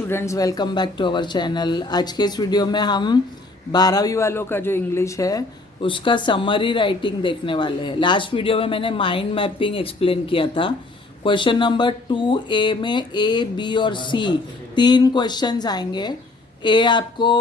Students, welcome back to our channel. आज के इस वीडियो में हम 12वीं वालों का जो इंग्लिश है उसका समरी राइटिंग देखने वाले हैं। लास्ट वीडियो में मैंने माइंड मैपिंग एक्सप्लेन किया था। क्वेश्चन नंबर 2A में A, B और C 3 क्वेश्चंस आएंगे। A आपको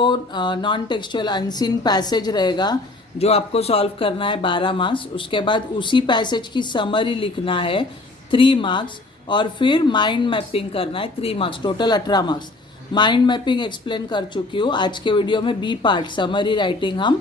नॉन टेक्सचुअल अनसीन पैसेज रहेगा जो आपको सॉल्व करना है 12 मार्क्स। उसके बाद उसी पैसेज की समरी लिखना है 3 मार्क्स और फिर माइंड मैपिंग करना है 3 marks, total 18 marks. Mind mapping explain कर चुकी हूँ। आज के वीडियो में बी पार्ट समरी राइटिंग हम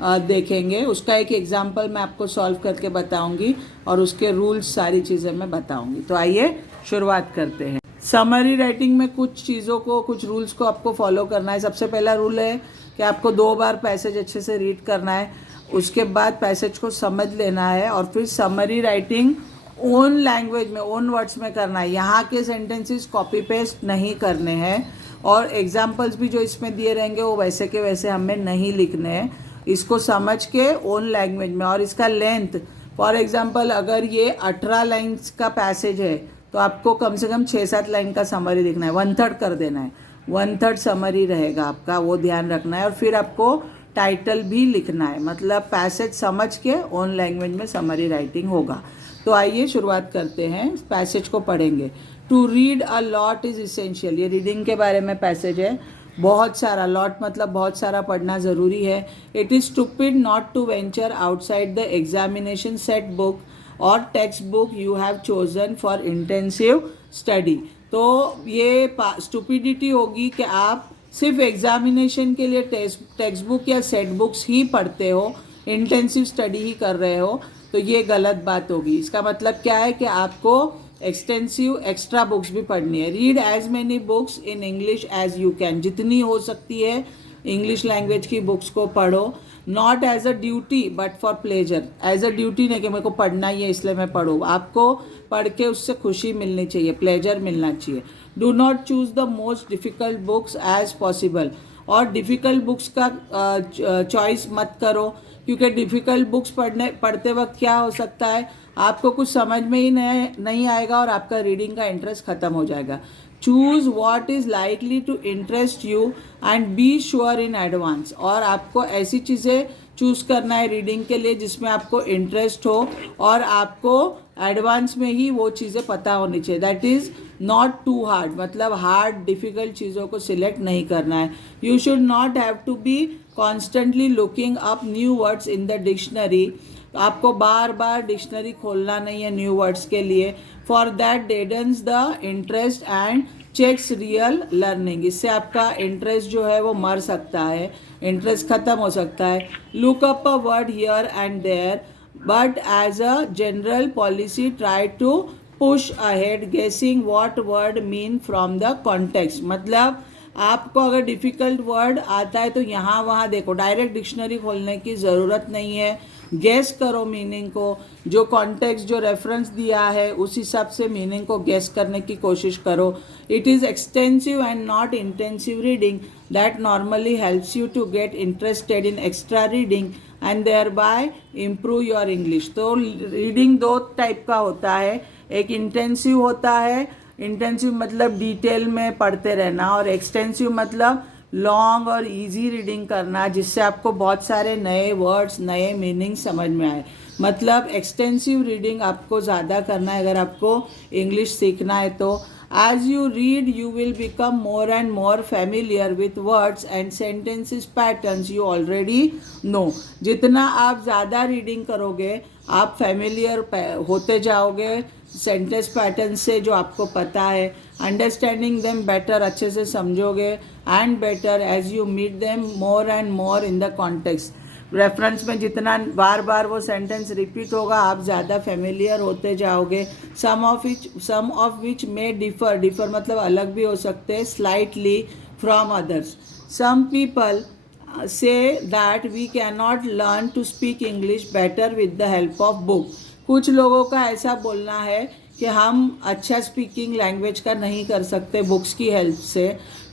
देखेंगे। उसका एक एग्जाम्पल मैं आपको सॉल्व करके बताऊंगी और उसके रूल्स सारी चीज़ें मैं बताऊंगी। तो आइए शुरुआत करते हैं। समरी राइटिंग में कुछ चीज़ों को, कुछ रूल्स को आपको फॉलो करना है। सबसे पहला रूल है कि आपको 2 बार पैसेज अच्छे से रीड करना है, उसके बाद पैसेज को समझ लेना है और फिर समरी राइटिंग ओन लैंग्वेज में, ओन वर्ड्स में करना है। यहाँ के सेंटेंसेस कॉपी पेस्ट नहीं करने हैं और एग्जाम्पल्स भी जो इसमें दिए रहेंगे वो वैसे के वैसे हमें नहीं लिखने हैं। इसको समझ के ओन लैंग्वेज में। और इसका लेंथ, फॉर एग्जाम्पल अगर ये 18 लाइन्स का पैसेज है तो आपको कम से कम 6-7 लाइन का समरी लिखना है, 1/3 कर देना है। 1/3 समरी रहेगा आपका, वो ध्यान रखना है। और फिर आपको टाइटल भी लिखना है, मतलब पैसेज समझ के ओन लैंग्वेज में समरी राइटिंग होगा। तो आइए शुरुआत करते हैं, पैसेज को पढ़ेंगे। To read a lot is essential, ये रीडिंग के बारे में पैसेज है। बहुत सारा, लॉट मतलब बहुत सारा पढ़ना ज़रूरी है। It is stupid not to venture outside the examination set book और text book you have chosen for intensive study. तो ये स्टूपिडिटी होगी कि आप सिर्फ एग्जामिनेशन के लिए टेक्स्ट बुक या सेट बुक्स ही पढ़ते हो, इंटेंसिव स्टडी ही कर रहे हो, तो ये गलत बात होगी। इसका मतलब क्या है कि आपको एक्सटेंसिव एक्स्ट्रा बुक्स भी पढ़नी है। Read as many books in English as you can, जितनी हो सकती है इंग्लिश लैंग्वेज की बुक्स को पढ़ो। Not as a duty but for pleasure, as a duty नहीं कि मेरे को पढ़ना ही है इसलिए मैं पढ़ूँ। आपको पढ़ के उससे खुशी मिलनी चाहिए, प्लेजर मिलना चाहिए। Do not choose the most difficult books as possible, और डिफ़िकल्ट बुक्स का चॉइस मत करो, क्योंकि डिफ़िकल्ट बुक्स पढ़ते वक्त क्या हो सकता है, आपको कुछ समझ में ही नहीं आएगा और आपका रीडिंग का इंटरेस्ट ख़त्म हो जाएगा। Choose what is likely to interest you and be sure in advance, और आपको ऐसी चीज़ें चूज़ करना है रीडिंग के लिए जिसमें आपको इंटरेस्ट हो और आपको एडवांस में ही वो चीज़ें पता होनी चाहिए। That is not too hard, मतलब हार्ड डिफ़िकल्ट चीज़ों को सिलेक्ट नहीं करना है। You should not have to be constantly looking up new words in the dictionary, आपको बार बार डिक्शनरी खोलना नहीं है न्यू वर्ड्स के लिए। For that deadens the interest and checks real learning, इससे आपका इंटरेस्ट जो है वो मर सकता है, इंटरेस्ट ख़त्म हो सकता है। Look up a word here and there but as a general policy try to push ahead guessing what word mean from the context, मतलब आपको अगर डिफ़िकल्ट वर्ड आता है तो यहाँ वहाँ देखो, डायरेक्ट डिक्शनरी खोलने की ज़रूरत नहीं है। गेस करो मीनिंग को, जो कॉन्टेक्स्ट, जो रेफरेंस दिया है उस हिसाब से मीनिंग को गेस करने की कोशिश करो। It is extensive and not intensive reading that normally helps you to get interested in extra reading and thereby improve your English. तो रीडिंग 2 टाइप का होता है, एक इंटेंसिव होता है, इंटेंसिव मतलब डिटेल में पढ़ते रहना, और एक्सटेंसिव मतलब लॉन्ग और इजी रीडिंग करना जिससे आपको बहुत सारे नए वर्ड्स, नए मीनिंग समझ में आए। मतलब एक्सटेंसिव रीडिंग आपको ज़्यादा करना है अगर आपको इंग्लिश सीखना है तो। As you read you will become more and more familiar with words and sentences patterns you already know. जितना आप ज़्यादा रीडिंग करोगे आप फेमिलियर होते जाओगे सेंटेंस पैटर्न से जो आपको पता है। अंडरस्टैंडिंग देम बेटर, अच्छे से समझोगे, and better as you meet them more and more in the context. Reference में जितना बार बार वो सेंटेंस रिपीट होगा आप ज़्यादा फेमिलियर होते जाओगे। सम ऑफ विच मे डिफर मतलब अलग भी हो सकते हैं, slightly from others. Some people say that we can not learn to speak English better with the help of book, कुछ लोगों का ऐसा बोलना है कि हम अच्छा स्पीकिंग लैंग्वेज का नहीं कर सकते बुक्स की हेल्प से।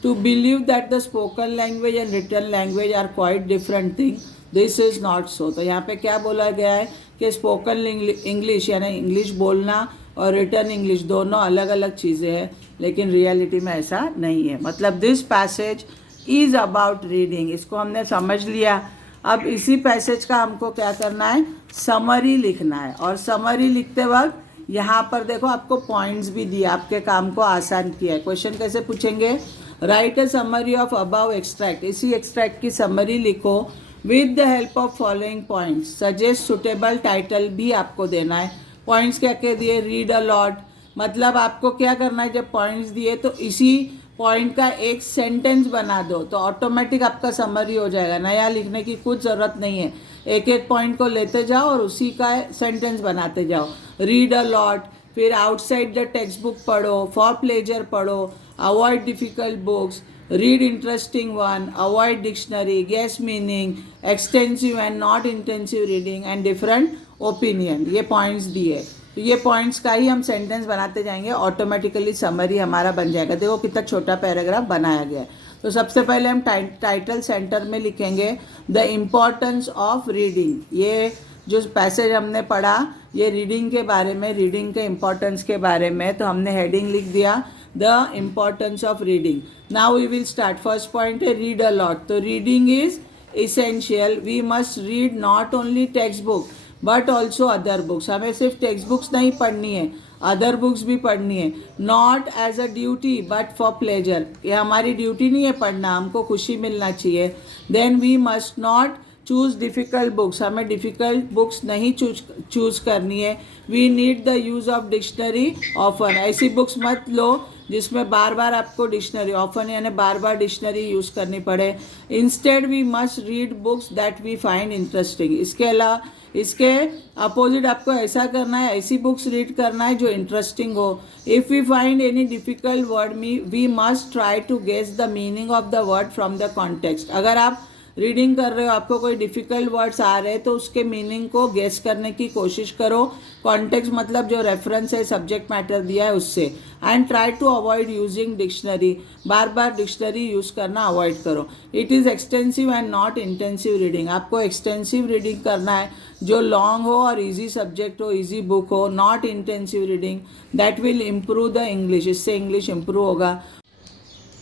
To believe that the spoken language and written language are quite different thing, this is not so. तो यहाँ पे क्या बोला गया है कि स्पोकन इंग्लिश यानी इंग्लिश बोलना और रिटन इंग्लिश दोनों अलग अलग चीज़ें हैं, लेकिन रियलिटी में ऐसा नहीं है। मतलब this passage is about reading, इसको हमने समझ लिया। अब इसी पैसेज का हमको क्या करना है, समरी लिखना है। और समरी लिखते वक्त यहाँ पर देखो आपको पॉइंट्स भी दिए, आपके काम को आसान किया है। क्वेश्चन कैसे पूछेंगे, right a summary of about extract, इसी एक्सट्रैक्ट की समरी लिखो with the help of following points, suggest suitable title भी आपको देना है। पॉइंट्स क्या क्या दिए, रीड अ लॉट, मतलब आपको क्या करना है, जब पॉइंट्स दिए तो इसी पॉइंट का एक सेंटेंस बना दो तो ऑटोमेटिक आपका समरी हो जाएगा, नया लिखने की कुछ ज़रूरत नहीं है। एक एक पॉइंट को लेते जाओ और उसी का सेंटेंस बनाते जाओ। रीड अ लॉट, फिर आउटसाइड द टेक्स्ट बुक पढ़ो, फॉर प्लेजर पढ़ो, avoid difficult books, read interesting one, avoid dictionary, guess meaning, extensive and not intensive reading and different opinion, ये पॉइंट्स दिए। तो ये पॉइंट्स का ही हम सेंटेंस बनाते जाएंगे, ऑटोमेटिकली समरी हमारा बन जाएगा। देखो कितना छोटा पैराग्राफ बनाया गया है। तो सबसे पहले हम टाइटल सेंटर में लिखेंगे द इम्पोर्टेंस ऑफ रीडिंग। ये जो पैसेज हमने पढ़ा ये रीडिंग के बारे में, रीडिंग के इम्पोर्टेंस के बारे में, तो हमने हेडिंग लिख दिया the importance of reading. Now we will start. First point है रीड अ लॉट, तो reading is essential, we must read not only text book but also other books, हमें सिर्फ टेक्स्ट बुक्स नहीं पढ़नी है, अदर बुक्स भी पढ़नी है। Not as a duty but for pleasure, ये हमारी ड्यूटी नहीं है पढ़ना, हमको खुशी मिलना चाहिए। Then we must not choose difficult books, हमें डिफ़िकल्ट बुक्स नहीं चूज़ करनी है। We need the use of dictionary often, ऐसी बुक्स मत लो जिसमें बार बार आपको डिक्शनरी, ऑफन यानी बार बार डिक्शनरी यूज़ करनी पड़े। Instead we must read books that we find interesting, इसके अलावा इसके अपोजिट आपको ऐसा करना है, ऐसी बुक्स रीड करना है जो इंटरेस्टिंग हो। If we find any difficult word we must try to guess the meaning of the word from the context, अगर आप रीडिंग कर रहे हो आपको कोई डिफ़िकल्ट वर्ड्स आ रहे हैं तो उसके मीनिंग को गेस करने की कोशिश करो। कॉन्टेक्स्ट मतलब जो रेफरेंस है, सब्जेक्ट मैटर दिया है उससे। And try to avoid using dictionary, बार बार डिक्शनरी यूज़ करना अवॉइड करो। It is extensive and not intensive reading, आपको एक्सटेंसिव रीडिंग करना है जो लॉन्ग हो और ईजी सब्जेक्ट हो, ईजी बुक हो। Not intensive reading that will improve the English, इससे इंग्लिश इम्प्रूव होगा।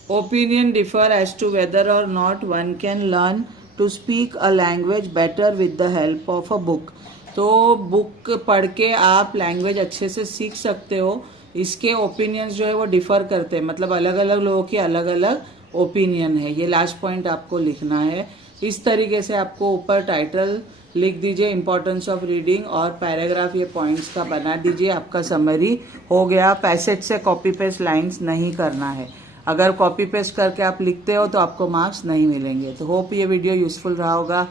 Opinion differ as to whether or not one can learn to speak a language better with the help of a book. तो book पढ़ के आप language अच्छे से सीख सकते हो, इसके ओपिनियंस जो है वो डिफ़र करते हैं, मतलब अलग अलग लोगों की अलग अलग ओपिनियन है। ये लास्ट पॉइंट आपको लिखना है। इस तरीके से आपको ऊपर टाइटल लिख दीजिए इम्पोर्टेंस ऑफ रीडिंग और पैराग्राफ ये पॉइंट्स का बना दीजिए, आपका समरी हो गया। पैसेज से कॉपी पेस्ट लाइंस नहीं करना है, अगर कॉपी पेस्ट करके आप लिखते हो तो आपको मार्क्स नहीं मिलेंगे। तो होप ये वीडियो यूज़फुल रहा होगा,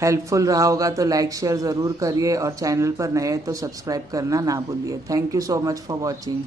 हेल्पफुल रहा होगा, तो लाइक शेयर ज़रूर करिए और चैनल पर नए तो सब्सक्राइब करना ना भूलिए। Thank you so much for watching.